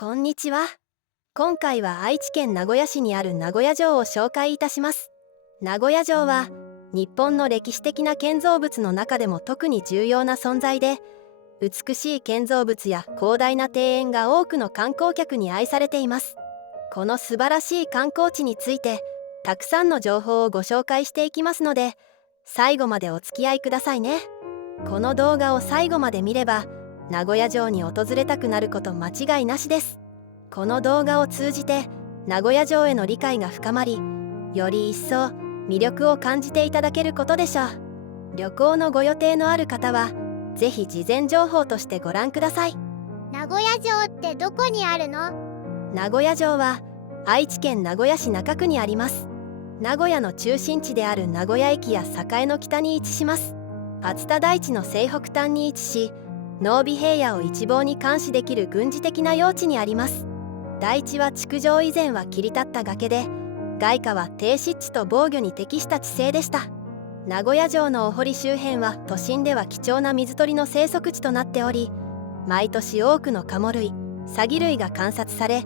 こんにちは。今回は愛知県名古屋市にある名古屋城を紹介いたします。名古屋城は日本の歴史的な建造物の中でも特に重要な存在で、美しい建造物や広大な庭園が多くの観光客に愛されています。この素晴らしい観光地についてたくさんの情報をご紹介していきますので、最後までお付き合いくださいね。この動画を最後まで見れば名古屋城に訪れたくなること間違いなしです。この動画を通じて名古屋城への理解が深まり、より一層魅力を感じていただけることでしょう。旅行のご予定のある方はぜひ事前情報としてご覧ください。名古屋城ってどこにあるの？名古屋城は愛知県名古屋市中区にあります。名古屋の中心地である名古屋駅や栄の北に位置します。熱田大地の西北端に位置し、濃尾平野を一望に監視できる軍事的な用地にあります。台地は築城以前は切り立った崖で、外下は低湿地と防御に適した地勢でした。名古屋城のお堀周辺は都心では貴重な水鳥の生息地となっており、毎年多くのカモ類、サギ類が観察され、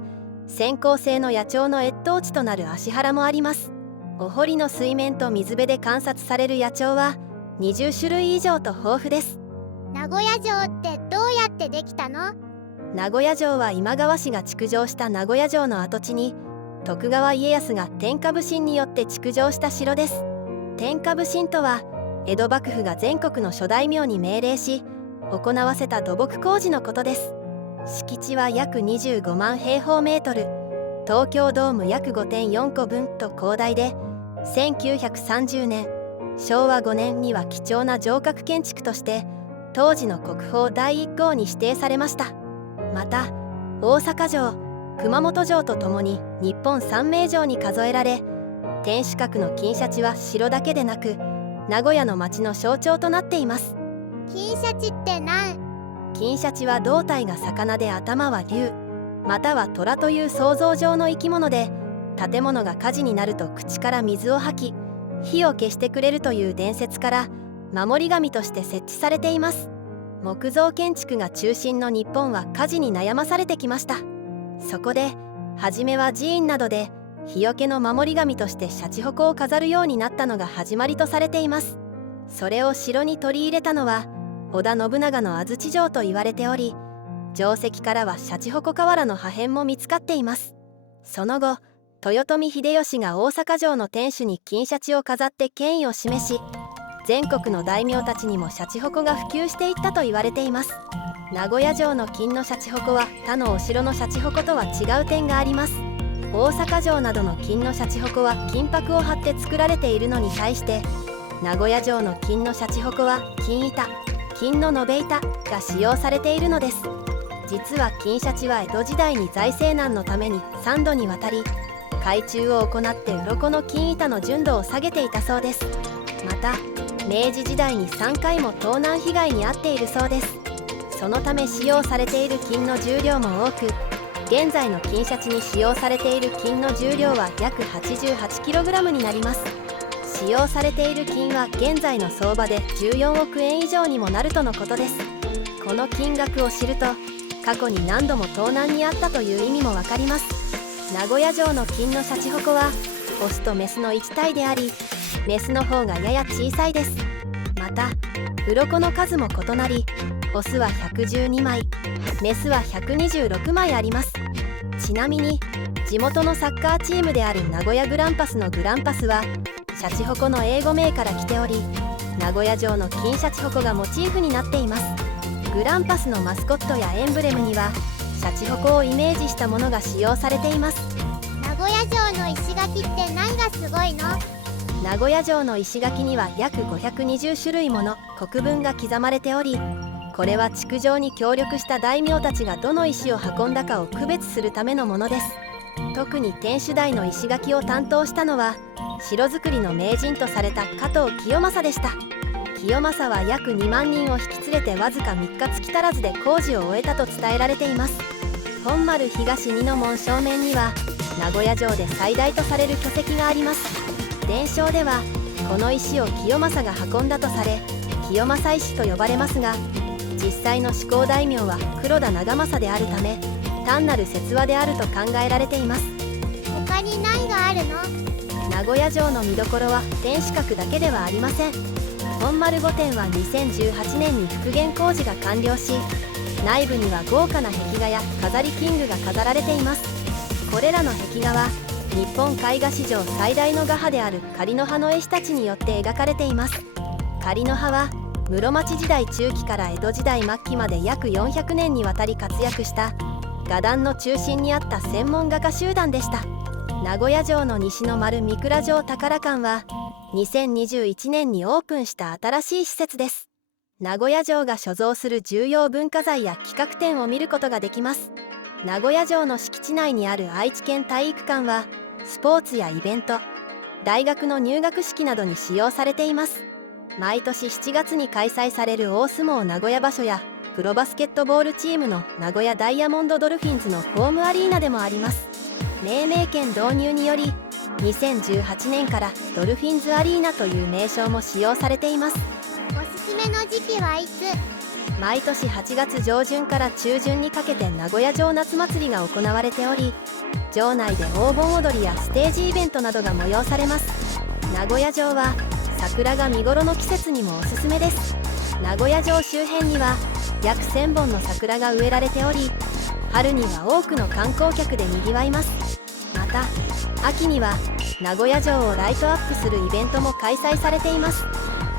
先行性の野鳥の越冬地となる芦原もあります。お堀の水面と水辺で観察される野鳥は20種類以上と豊富です。名古屋城ってどうやってできたの？名古屋城は今川氏が築城した名古屋城の跡地に、徳川家康が天下普請によって築城した城です。天下普請とは江戸幕府が全国の諸大名に命令し行わせた土木工事のことです。敷地は約25万平方メートル、東京ドーム約 5.4 個分と広大で、1930年昭和5年には貴重な城郭建築として当時の国宝第1号に指定されました。また大阪城、熊本城とともに日本三名城に数えられ、天守閣の金シャチは城だけでなく名古屋の街の象徴となっています。金シャチって何？金シャチは胴体が魚で頭は竜、または虎という想像上の生き物で、建物が火事になると口から水を吐き火を消してくれるという伝説から守り神として設置されています。木造建築が中心の日本は火事に悩まされてきました。そこで初めは寺院などで火除けの守り神としてシャチホコを飾るようになったのが始まりとされています。それを城に取り入れたのは織田信長の安土城と言われており、城跡からはシャチホコ瓦の破片も見つかっています。その後豊臣秀吉が大阪城の天守に金シャチを飾って権威を示し、全国の大名たちにもシャチホコが普及していったと言われています。名古屋城の金のシャチホコは他のお城のシャチホコとは違う点があります。大阪城などの金のシャチホコは金箔を貼って作られているのに対して、名古屋城の金のシャチホコは金板、金の延べ板が使用されているのです。実は金シャチは江戸時代に財政難のために3度にわたり改鋳を行って鱗の金板の純度を下げていたそうです。また明治時代に3回も盗難被害に遭っているそうです。そのため使用されている金の重量も多く、現在の金シャチに使用されている金の重量は約 88kg になります。使用されている金は現在の相場で14億円以上にもなるとのことです。この金額を知ると過去に何度も盗難に遭ったという意味もわかります。名古屋城の金のシャチホコはオスとメスの1体であり、メスの方がやや小さいです。また鱗の数も異なり、オスは112枚、メスは126枚あります。ちなみに地元のサッカーチームである名古屋グランパスのグランパスはシャチホコの英語名から来ており、名古屋城の金シャチホコがモチーフになっています。グランパスのマスコットやエンブレムにはシャチホコをイメージしたものが使用されています。名古屋城の石垣って何がすごいの？名古屋城の石垣には約520種類もの国文が刻まれており、これは築城に協力した大名たちがどの石を運んだかを区別するためのものです。特に天守台の石垣を担当したのは城造りの名人とされた加藤清正でした。清正は約2万人を引き連れてわずか3日月足らずで工事を終えたと伝えられています。本丸東二の門正面には名古屋城で最大とされる巨石があります。伝承ではこの石を清正が運んだとされ、清正石と呼ばれますが、実際の始皇大名は黒田長政であるため単なる説話であると考えられています。他に何があるの？名古屋城の見どころは天守閣だけではありません。本丸御殿は2018年に復元工事が完了し、内部には豪華な壁画や飾りキングが飾られています。これらの壁画は日本絵画史上最大の画派である仮の葉の絵師たちによって描かれています。仮の葉は室町時代中期から江戸時代末期まで約400年にわたり活躍した画壇の中心にあった専門画家集団でした。名古屋城の西の丸三倉城宝館は2021年にオープンした新しい施設です。名古屋城が所蔵する重要文化財や企画展を見ることができます。名古屋城の敷地内にある愛知県体育館はスポーツやイベント、大学の入学式などに使用されています。毎年7月に開催される大相撲名古屋場所やプロバスケットボールチームの名古屋ダイヤモンドドルフィンズのホームアリーナでもあります。命名権導入により2018年からドルフィンズアリーナという名称も使用されています。おすすめの時期はいつ？毎年8月上旬から中旬にかけて名古屋城夏祭りが行われており、城内で黄金踊りやステージイベントなどが催されます。名古屋城は桜が見頃の季節にもおすすめです。名古屋城周辺には約1000本の桜が植えられており、春には多くの観光客でにぎわいます。また秋には名古屋城をライトアップするイベントも開催されています。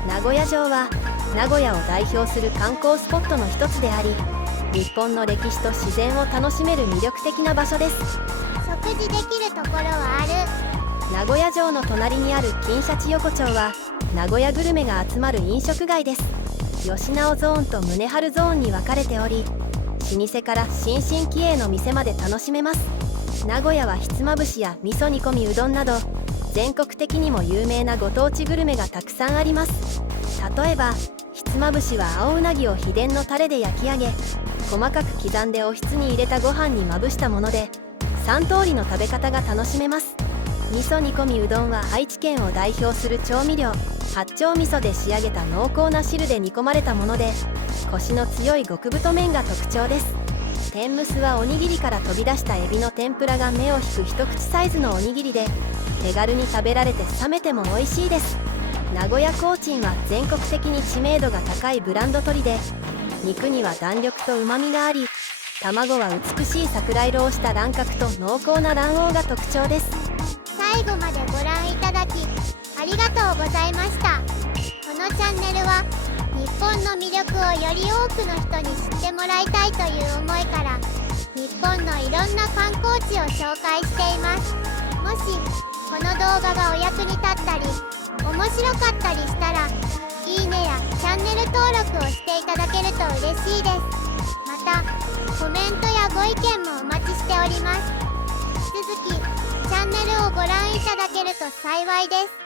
名古屋城は名古屋を代表する観光スポットの一つであり、日本の歴史と自然を楽しめる魅力的な場所です。食事できるところはある？名古屋城の隣にある金シャチ横丁は名古屋グルメが集まる飲食街です。吉直ゾーンと宗春ゾーンに分かれており、老舗から新進気鋭の店まで楽しめます。名古屋はひつまぶしや味噌煮込みうどんなど全国的にも有名なご当地グルメがたくさんあります。例えばひつまぶしは青うなぎを秘伝のタレで焼き上げ、細かく刻んでおひつに入れたご飯にまぶしたもので、3通りの食べ方が楽しめます。味噌煮込みうどんは愛知県を代表する調味料八丁味噌で仕上げた濃厚な汁で煮込まれたもので、コシの強い極太麺が特徴です。天むすはおにぎりから飛び出したエビの天ぷらが目を引く一口サイズのおにぎりで、手軽に食べられて冷めても美味しいです。名古屋コーチンは全国的に知名度が高いブランド鶏で、肉には弾力と旨みがあり、卵は美しい桜色をした卵殻と濃厚な卵黄が特徴です。最後までご覧いただきありがとうございました。このチャンネルは日本の魅力をより多くの人に知ってもらいたいという思いから日本のいろんな観光地を紹介しています。もしこの動画がお役に立ったり面白かったりしたらいいねやチャンネル登録をしていただけると嬉しいです。またコメントやご意見もお待ちしております。引き続きチャンネルをご覧いただけると幸いです。